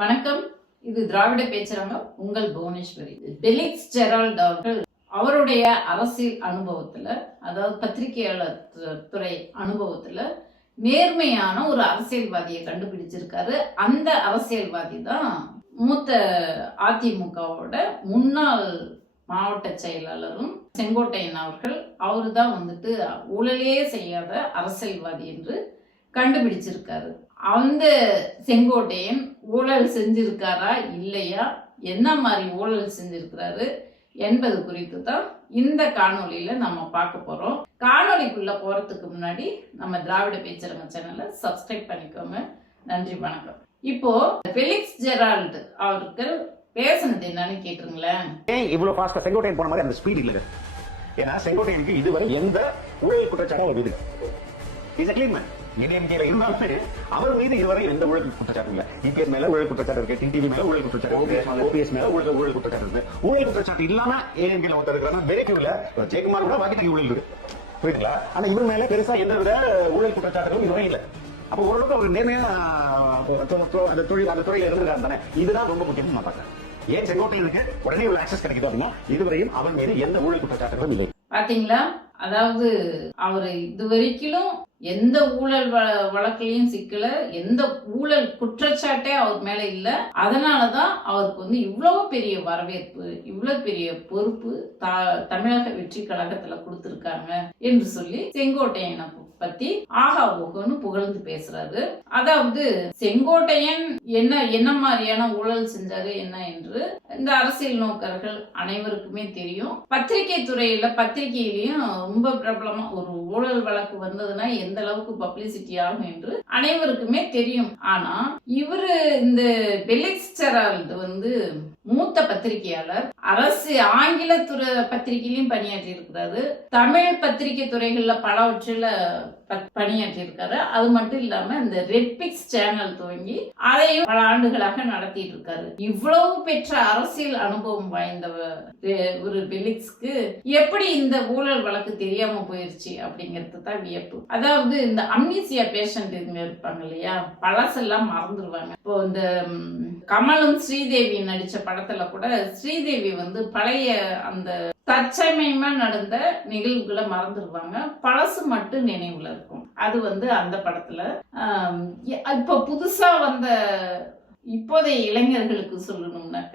வணக்கம். இது திராவிட பேச்சரங்கம். உங்கள் புவனேஸ்வரி. பெலிக்ஸ் ஜெரால்ட் அவர்கள் அவருடைய அரசியல் அனுபவத்துல, அதாவது பத்திரிகையாளர் துறை அனுபவத்துல நேர்மையான ஒரு அரசியல்வாதியை கண்டுபிடிச்சிருக்காரு. அந்த அரசியல்வாதி தான் மூத்த அதிமுகவோட முன்னாள் மாவட்ட செயலாளரும் செங்கோட்டையன் அவர்கள். அவரு தான் ஊழலே செய்யாத அரசியல்வாதி என்று கண்டுபிடிச்சிருக்காரு. அந்த செங்கோட்டையன் ஊழல் செஞ்சிருக்காரா இல்லையா, என்ன மாதிரி ஊழல் செஞ்சிருக்கிறாரு என்பது குறித்து தான் இந்த காணொலியில நம்ம பார்க்க போறோம். காணொலிக்குள்ள போறதுக்கு முன்னாடி நம்ம திராவிட பேச்சரங்க சேனலை சப்ஸ்கிரைப் பண்ணிக்கோங்க. நன்றி, வணக்கம். இப்போ பெலிக்ஸ் ஜெரால்ட் அவர்கள் பேசினது என்னன்னு கேட்டுருங்களேன். ஏன் இவ்வளவு ஃபாஸ்டா செங்கோட்டையன் போன மாதிரி அந்த ஸ்பீட் இல்ல? ஏன்னா செங்கோட்டையனுக்கு இதுவரை எந்த ஊழல் குற்றச்சாட்டும் அவர் மீது இருந்தாலும் அவர் மீது இதுவரை எந்த ஊழல் குற்றச்சாட்டு இல்ல. இபிஎஸ் மேல ஊழல் குற்றச்சாட்டு இருக்கு, டிடிவி மேல ஊழல் குற்றச்சாட்டு இருக்கு, ஓபிஎஸ் மேல ஊழல் குற்றச்சாட்டு இருக்கு. ஊழல் குற்றச்சாட்டு இல்லாம ஏஎம்கேல ஒருத்தர் இருக்கிறாங்க, வெரைட்டிவ்ல ஜெயக்குமார் கூட பாக்கி ஊழல் இருக்கு, புரியுதுங்களா? ஆனா இவர் மேல பெருசா எந்த வித ஊழல் குற்றச்சாட்டுகளும் இதுவரை இல்ல. அப்ப ஓரளவுக்கு அவர் நேர்மையா அந்த துறையில இருந்திருக்காரு தானே. இதுதான் ரொம்ப முக்கியமா நான் பாக்குறேன். ஏன் செங்கோட்டையனுக்கு உடனே உள்ள ஆக்சஸ் கிடைக்குது அப்படின்னா இதுவரையும் அவன் மீது எந்த ஊழல் குற்றச்சாட்டுகளும் இல்லை. பாத்தீங்களா? அதாவது அவரு இதுவரைக்கும் எந்த ஊழல் வழக்கிலையும் சிக்கல, எந்த ஊழல் குற்றச்சாட்டே அவர் மேல இல்ல. அதனாலதான் அவருக்கு இவ்வளவு பெரிய வரவேற்பு, இவ்வளவு பெரிய பொறுப்பு தமிழக வெற்றி கழகத்துல கொடுத்திருக்காங்க என்று சொல்லி செங்கோட்டையனை பத்தி ஆகா ஓகோன்னு புகழ்ந்து பேசுறாரு. அதாவது செங்கோட்டையன் என்ன மாதிரியான ஊழல் செஞ்சாரு என்ன என்று இந்த அரசியல் நோக்கர்கள் அனைவருக்குமே தெரியும். பத்திரிகை துறையில பத்திரிகையிலையும் ரொம்ப பிரபலமா ஒரு ஊழல் வழக்கு வந்ததுன்னா எந்த அளவுக்கு பப்ளிசிட்டி ஆகும் என்று அனைவருக்குமே தெரியும். ஆனா இவரு இந்த பெலிக்ஸ் ஜெரால்ட் மூத்த பத்திரிகையாளர், அரசு ஆங்கில துறை பத்திரிகையிலையும் பணியாற்றி இருக்கிறாரு, தமிழ் பத்திரிகை துறைகள்ல பலவற்றில பணியாற்றி இருக்காரு. அது மட்டும் இல்லாம இந்த ரெட்பிக்ஸ் சேனல் துவங்கி அதையும் பல ஆண்டுகளாக நடத்திட்டு இருக்காரு. இவ்வளவு பெற்ற அரசியல் அனுபவம் வாய்ந்த ஒரு பெலிக்ஸ்க்கு எப்படி இந்த ஊழல் வழக்கு தெரியாம போயிருச்சு அப்படிங்கிறது தான் வியப்பு. அதாவது இந்த அம்னீசியா பேஷண்ட் இருப்பாங்க இல்லையா, பழசெல்லாம் மறந்துடுவாங்க. இப்போ இந்த கமலும் ஸ்ரீதேவி நடிச்ச படத்துல கூட ஸ்ரீதேவி பழைய அந்த தற்சமயமா நடந்த நிகழ்வுகளை மறந்துடுவாங்க, பழசு மட்டும் நினைவுல இருக்கும். அது அந்த படத்துல இப்ப புதுசா வந்த இப்போதைய இளைஞர்களுக்கு சொல்லணும்னாக்க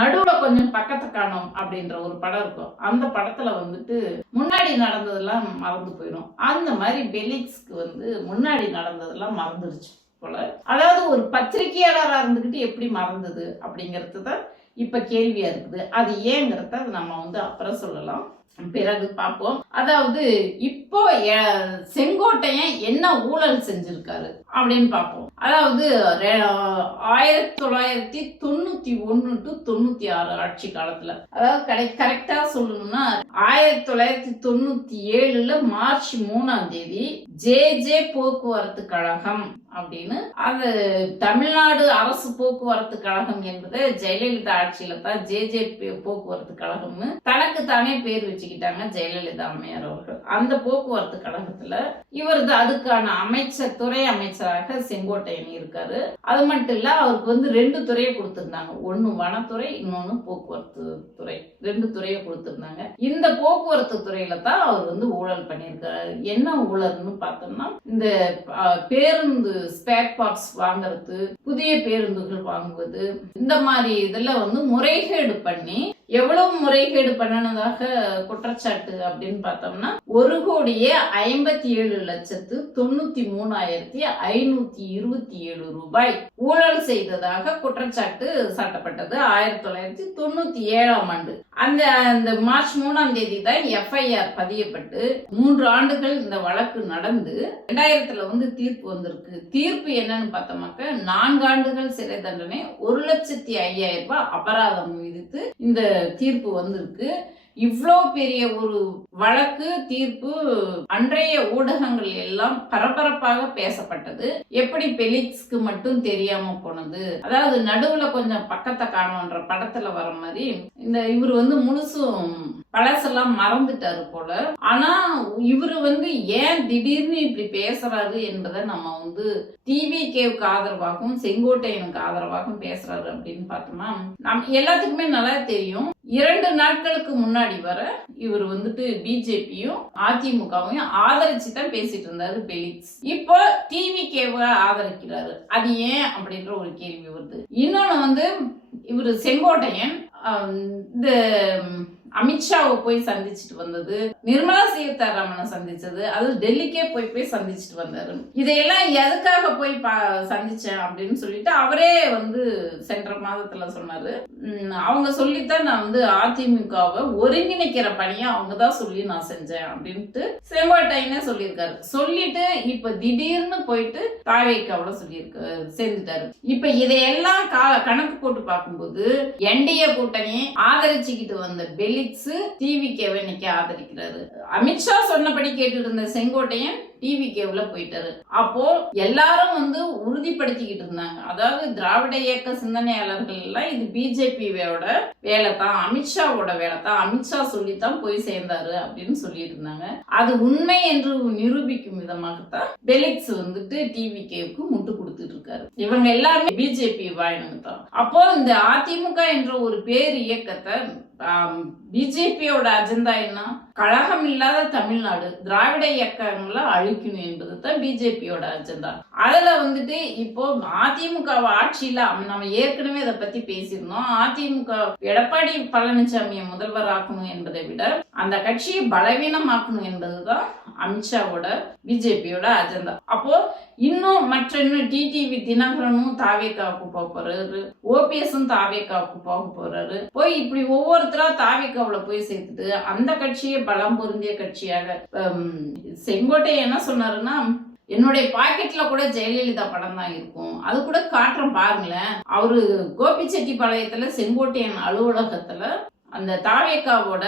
நடுவுல கொஞ்சம் பக்கத்தை காணும் அப்படின்ற ஒரு படம் இருக்கும். அந்த படத்துல முன்னாடி நடந்ததெல்லாம் மறந்து போயிடும். அந்த மாதிரி பெலிக்ஸ்க்கு முன்னாடி நடந்ததெல்லாம் மறந்துருச்சு போல. அதாவது ஒரு பத்திரிகையாளரா இருந்துகிட்டு எப்படி மறந்தது அப்படிங்கிறது தான் இப்ப கேள்வியா இருக்குது. அது ஏங்கிறத நம்ம அப்புறம் சொல்லலாம், பிறகு பார்ப்போம். அதாவது இப்போ செங்கோட்டையன் என்ன ஊழல் செஞ்சிருக்காரு அப்படின்னு பார்ப்போம். அதாவது 1991 to 96 ஆட்சி காலத்துல, அதாவது கரெக்டா சொல்லணும்னா 1997 மார்ச் 3 ஜே போக்குவரத்து கழகம் அப்படின்னு, அது தமிழ்நாடு அரசு போக்குவரத்து கழகம் என்பது ஜெயலலிதா ஆட்சியில தான் ஜே போக்குவரத்து கழகம்னு தனக்கு தானே பேர் வச்சுக்கிட்டாங்க ஜெயலலிதா அம்மையார் அவர்கள். அந்த போக்குவரத்து கழகத்துல இவர் அதுக்கான துறை அமைச்சராக செங்கோட்டையன் இருக்காரு. அது மட்டும் இல்ல, அவருக்கு 2 துறையை கொடுத்திருந்தாங்க. ஒன்னு வனத்துறை, இன்னொன்னு போக்குவரத்து துறை. 2 துறையை கொடுத்திருந்தாங்க. இந்த போக்குவரத்து துறையில தான் அவர் ஊழல் பண்ணியிருக்காரு. என்ன ஊழல்னு பார்த்தோம்னா, இந்த பேருந்து ஸ்பேர் பார்ட்ஸ் வாங்குறது, புதிய பேருந்துகள் வாங்குவது, இந்த மாதிரி இதுல முறைகேடு பண்ணி, எவ்வளவு முறைகேடு பண்ணனதாக குற்றச்சாட்டு அப்படின்னு பார்த்தோம்னா 1,57,93,527 ரூபாய் ஊழல் செய்ததாக குற்றச்சாட்டு சாட்டப்பட்டது 1997 ஆண்டு. அந்த மார்ச் 3 தான் எஃப்ஐஆர் பதியப்பட்டு 3 ஆண்டுகள் இந்த வழக்கு நடந்து 2000 தீர்ப்பு வந்திருக்கு. தீர்ப்பு என்னன்னு பார்த்தோம்னாக்க 4 ஆண்டுகள் சிறை தண்டனை, 1,05,000 ரூபாய் அபராதம் விதித்து இந்த தீர்ப்பு வந்திருக்கு. இவ்வளோ பெரிய ஒரு வழக்கு தீர்ப்பு அன்றைய ஊடகங்கள் எல்லாம் பரபரப்பாக பேசப்பட்டது. எப்படி பெலிக்ஸ்க்கு மட்டும் தெரியாம போனது, அதாவது நடுவுல கொஞ்சம் பக்கத்தை காணுன்ற படத்துல வர மாதிரி இவர் முழுசும் பழசெல்லாம் மறந்துட்டாரு போல. ஆனா இவரு ஏன் திடீர்னு இப்படி பேசுறாரு என்பதை நம்ம டிவிகேவுக்கு ஆதரவாகவும் செங்கோட்டையனுக்கு ஆதரவாகவும் பேசுறாரு அப்படின்னு பார்த்தோம்னா நம்ம எல்லாத்துக்குமே நல்லா தெரியும். 2 நாட்களுக்கு முன்னாடி வர இவர் பிஜேபியும் அதிமுகவையும் ஆதரிச்சு தான் பேசிட்டு இருந்தாரு பெலிக்ஸ். இப்போ டிவிகேவை ஆதரிக்கிறாரு. அது ஏன் அப்படின்ற ஒரு கேள்வி வருது. இன்னொன்னு இவர் செங்கோட்டையன் இந்த அமித்ஷாவை போய் சந்திச்சுட்டு வந்தது, நிர்மலா சீதாராமனை சந்திச்சது, அது டெல்லிக்கே போய் சந்திச்சுட்டு வந்தாரு. இதையெல்லாம் எதுக்காக போய் சந்திச்சேன் அப்படின்னு சொல்லிட்டு அவரே சென்ற மாதத்துல சொன்னாரு. அவங்க சொல்லித்தான் நான் அதிமுகவை ஒருங்கிணைக்கிற பணியை அவங்க தான் சொல்லி நான் செஞ்சேன் அப்படின்ட்டு செங்கோட்டையனே சொல்லியிருக்காரு. சொல்லிட்டு இப்ப திடீர்னு போயிட்டு தாவேக்காவோட சேர்ந்துட்டாரு. இப்ப இதையெல்லாம் கணக்கு போட்டு பார்க்கும்போது என்டிஏ கூட்டணி ஆதரிச்சுக்கிட்டு வந்த டிவிகேவை இன்னைக்கு ஆதரிக்கிறாரு. அமித்ஷா சொன்னபடி கேட்டுட்டு இருந்த செங்கோட்டையன் டிவிகேவுல போயிட்டாரு. அப்போ எல்லாரும் உறுதிப்படுத்திக்கிட்டு இருந்தாங்க. அதாவது திராவிட இயக்க சிந்தனையாளர்கள் எல்லாம் இது பிஜேபியோட வேலை தான், அமித்ஷாவோட வேலை தான், அமித்ஷா சொல்லித்தான் போய் சேர்ந்தாரு அப்படின்னு சொல்லிட்டு இருந்தாங்க. அது உண்மை என்று நிரூபிக்கும் விதமாகத்தான் பெலிக்ஸ் டிவிகேவுக்கு முட்டு கொடுத்துட்டு இருக்காரு. இவங்க எல்லாருமே பிஜேபி வாயினுங்க தான். அப்போ இந்த அதிமுக என்ற ஒரு பேர் இயக்கத்தை பிஜேபியோட அஜெண்டா என்ன? கழகம் இல்லாத தமிழ்நாடு, திராவிட இயக்கங்களை அழிக்கணும் என்பது தான் பிஜேபியோட அஜெண்டா. அதுல இப்போ அதிமுக ஆட்சியில நம்ம ஏற்கனவே இதை பத்தி பேசியிருந்தோம். அதிமுக எடப்பாடி பழனிசாமியை முதல்வர் ஆக்கணும் என்பதை விட அந்த கட்சியை பலவீனமாக்கணும் என்பதுதான் அமித்ஷாவோட பிஜேபியோட அஜெண்டா. அப்போ இன்னும் டிடிவி தினகரனும் தாவேக்காவுக்கு போக போறாரு, ஓபிஎஸும் தாவேக்காவுக்கு போக போறாரு. போய் இப்படி ஒவ்வொருத்தரா தாவேக்காவுல போய் சேர்த்துட்டு அந்த கட்சியை பலம் பொருந்திய கட்சியாக செங்கோட்டை என்ன சொன்னாருன்னா, என்னுடைய பாக்கெட்ல கூட ஜெயலலிதா படம் தான் இருக்கும், அது கூட காட்டுறோம் பாருங்களேன். அவரு கோபிச்செட்டிப்பாளையத்துல செங்கோட்டையன் அலுவலகத்துல அந்த தாவேக்காவோட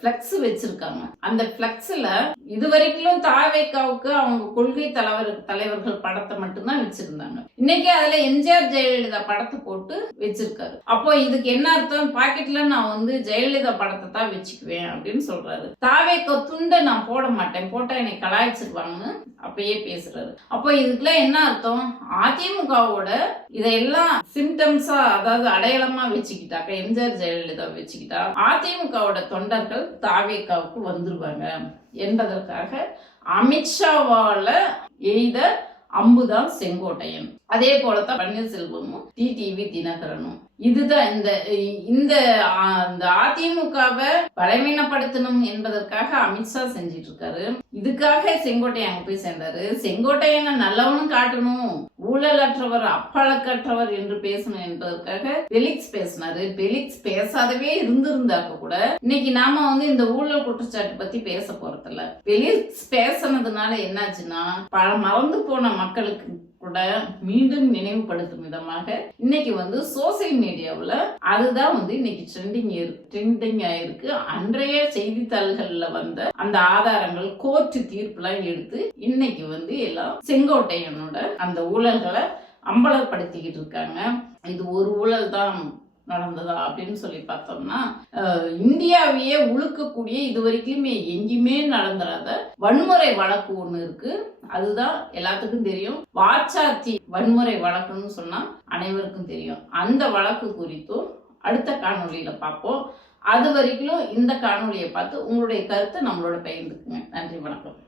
பிளக்ஸ் வச்சிருக்காங்க. அந்த பிளக்ஸ்ல இதுவரைக்கும் தாவேக்காவுக்கு அவங்க கொள்கை தலைவர்கள் படத்தை மட்டும்தான் வச்சிருந்தாங்க. இன்னைக்கு அதுல எம்ஜிஆர் ஜெயலலிதா படத்தை போட்டு வச்சிருக்காரு. அப்போ இதுக்கு என்ன அர்த்தம்? பாக்கெட்ல நான் ஜெயலலிதா படத்தை தான் வச்சுக்குவேன் அப்படின்னு சொல்றாரு. தாவேக்கா துண்டை நான் போட மாட்டேன், போட்டா என்னை கலாய்ச்சிருவாங்கன்னு அப்பயே பேசுறாரு. அப்போ இதுக்குள்ள என்ன அர்த்தம்? அதிமுகவோட இதையெல்லாம் சிம்டம்ஸா, அதாவது அடையாளமா வச்சுக்கிட்டாக்க, எம்ஜிஆர் ஜெயலலிதா வச்சுக்கிட்டா அதிமுகவோட தொண்டர்கள் தாவேக்காவுக்கு வந்துருவாங்க என்பதற்காக அமித்ஷாவால எய்த அம்புதான் செங்கோட்டையன். அதே போலதான் பன்னீர்செல்வமும் டிடிவி தினகரனும். இதுதான் இந்த அதிமுகவை பலவீனப்படுத்தணும் என்பதற்காக அமித்ஷா செஞ்சிட்டு இருக்காரு. இதுக்காக செங்கோட்டையன் அங்க போய் சேர்ந்தாரு. செங்கோட்டையனை நல்லவனும் காட்டணும், ஊழலற்றவர் அப்பழக்கற்றவர் என்று பேசணும் என்பதற்காக பெலிக்ஸ் பேசினாரு. பெலிக்ஸ் பேசாதவே இருந்திருந்தாக்க கூட இன்னைக்கு நாம இந்த ஊழல் குற்றச்சாட்டு பத்தி பேச போறதில்ல. பெலிக்ஸ் பேசினதுனால என்னாச்சுன்னா, மறந்து போன மக்களுக்கு கூட மீண்டும் நினைவுபடுத்தும் விதமாக இன்னைக்கு சோசியல் மீடியாவில் அதுதான் இன்னைக்கு ட்ரெண்டிங் ஆயிருக்கு. அன்றைய செய்தித்தாள்கள்ல வந்த அந்த ஆதாரங்கள், கோர்ட் தீர்ப்புலாம் எடுத்து இன்னைக்கு எல்லாம் செங்கோட்டையனோட அந்த ஊழல்களை அம்பலப்படுத்திக்கிட்டு இருக்காங்க. இது ஒரு ஊழல் தான் நடந்ததா அப்படின்னு சொல்லி பார்த்தோம்னா, இந்தியாவையே உழுக்கக்கூடிய இதுவரைக்குமே எங்கேயுமே நடந்துடாத வன்முறை வழக்கு ஒண்ணு இருக்கு. அதுதான் எல்லாத்துக்கும் தெரியும். வாச்சாத்தி வன்முறை வழக்குன்னு சொன்னா அனைவருக்கும் தெரியும். அந்த வழக்கு குறித்தும் அடுத்த காணொலியில பார்ப்போம். அது வரைக்கும் இந்த காணொலியை பார்த்து உங்களுடைய கருத்தை நம்மளோட பகிர்ந்துக்குங்க. நன்றி, வணக்கம்.